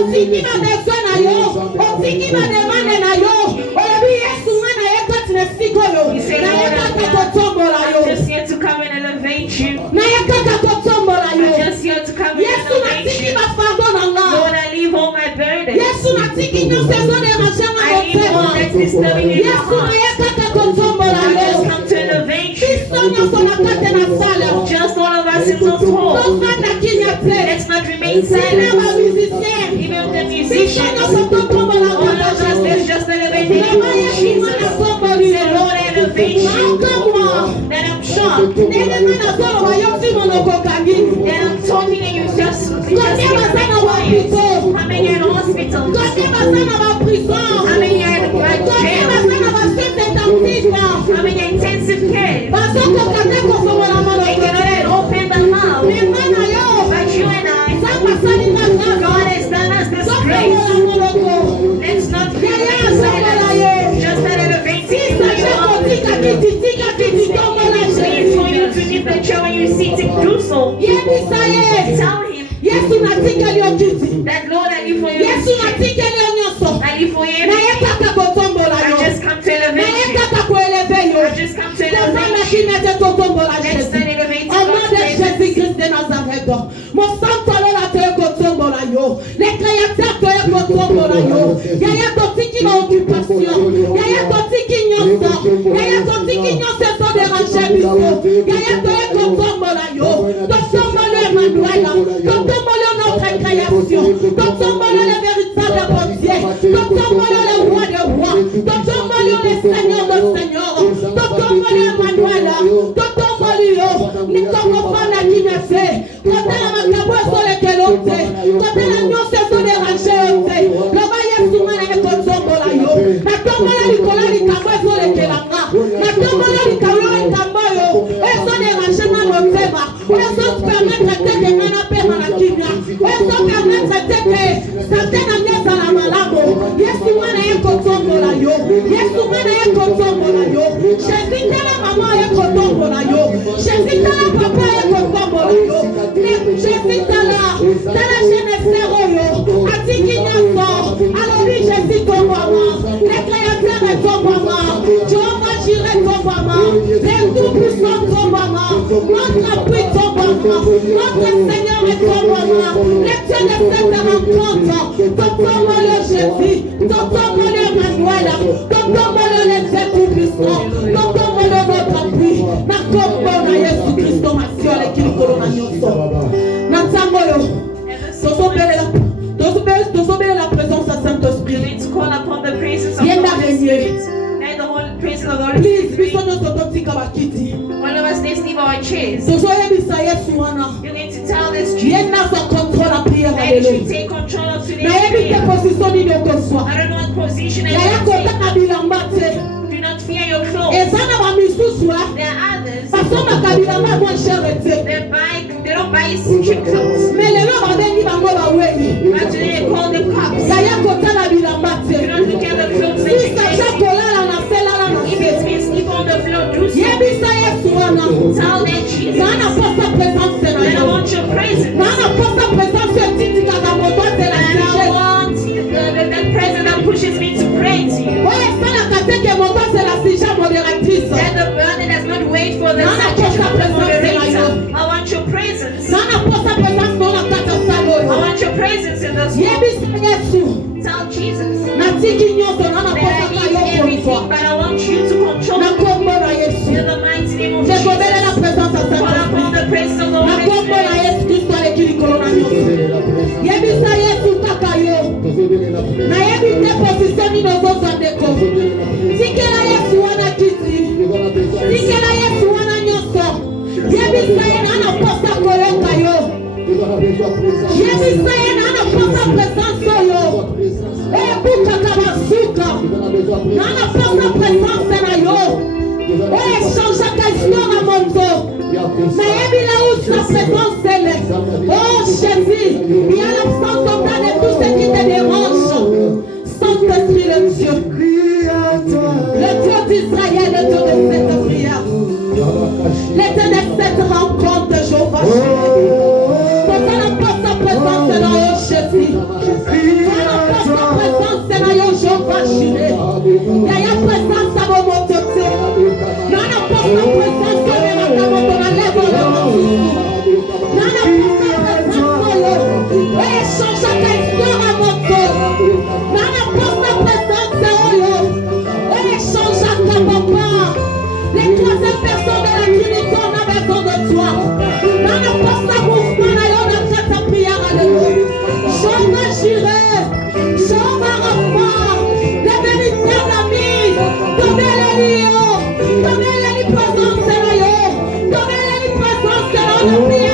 otiki ma besoin na yo, otiki ma demande na yo. Olobi Yesu mwana yeko tinesiko yo. Na yeka kotombola yo. I'm just here to come and elevate you. Na yeka kotombola yo. I'm just here to come and Yesu elevate you. Lord, I leave all my burdens. Yesu natiki nyose zone mashanga I leave all motema. that's disturbing in my Yesu na heart. yeka kotombola I just yo. come to elevate you. Kristo na kate na sala. Just all of us in this hall. Tofanda kinya ple. Let's not remain Sele silent. ma musicien. Even the Kristo musicians. na kotombola All of us, let's just elevate the name of Jesus. Say, Lord, I elevate you. That I'm shocked. That I'm talking and you just quiet. How many are in hospitals? How many are in jail? How many are intensive care? They cannot open the mouth. But you and I, God has done us this grace. Let's not be silent. Just not elevate you. Please, for you to leave the chair when you're sitting, do so. Tell him that, Lord, I live for you. I live for you. I just come to elevate you. I just come to elevate you. Let's not elevate you. Au nom de Jésus-Christ de Nazareth, mon sang tolera te kotombola yo, les créateurs te kotombola yo, yaya totiki ma occupation, yaya totiki nyonso, yaya totiki nyonso so déranger biso, yaya te kotombola yo, kotombola Emmanuel, kotombola notre création, kotombola le véritable portier, kotombola le roi des rois, kotombola le Seigneur des seigneurs, kotombola Emmanuel, kotombola yo, ni kokofana kinyase, kotela makabo sole kelote, kotela nyose so déranger ote, loba Yesu mana ekotombola yo, na tombola likola likabo sole kelanga, na tombola likabo likabo yo, eso déranger na lotema, eso permettre que ngana pema na kinya, eso permettre que satana nyasa na malabo, Yesu mana ekotombola yo, Yesu mana ekotombola yo, Jésus tala maman ekotombola yo, Jésus tala papa ekotombola yo, Jésus tala jeunesse yo, atiki nyaso, alors lui Jésus tomboama, les créateurs tomboama, Jehovah Jireh tomboama, les tout puissants tomboama, notre appui tomboama, notre Seigneur est tomboama, les dieux de cette rencontre, tomboama Jésus, tomboama Emmanuel, tomboama les dieux tout puissants, tomboama notre appui, na tomboama Yesu Christo masiole kilikolo na nyonso, na ntango yo, tosobela la présence à Saint-Esprit. You need to call upon the praises of the Holy Spirit. Let the Holy praises of the Holy Please, Spirit. One of us, let's leave our chairs. You need to tell this Jesus that you should take control of today's prayer. I don't know what position I am. Do not fear your clothes. There are others. They don't buy cheap clothes. But today they call them cups. Do not look at the clothes that you can. If it's been sleep on the floor, do so. Tell that Jesus that I want your presence. I want that presence that pushes me to pray to you. That the burden does not wait for the sacrifice of the moderator. I want your presence. I want your presence in this room. Tell Jesus that I need everything, but I want you to control me. In the mighty name of Jesus. Call upon the presence of the Holy Spirit. Oh Jésus, il y a l'absence total de tout ce qui te dérange. Saint-Esprit de Dieu, le Dieu d'Israël, le Dieu de cette prière, le Dieu de cette rencontre, Jéhovah. Pour ça, la présence de Jésus. la prière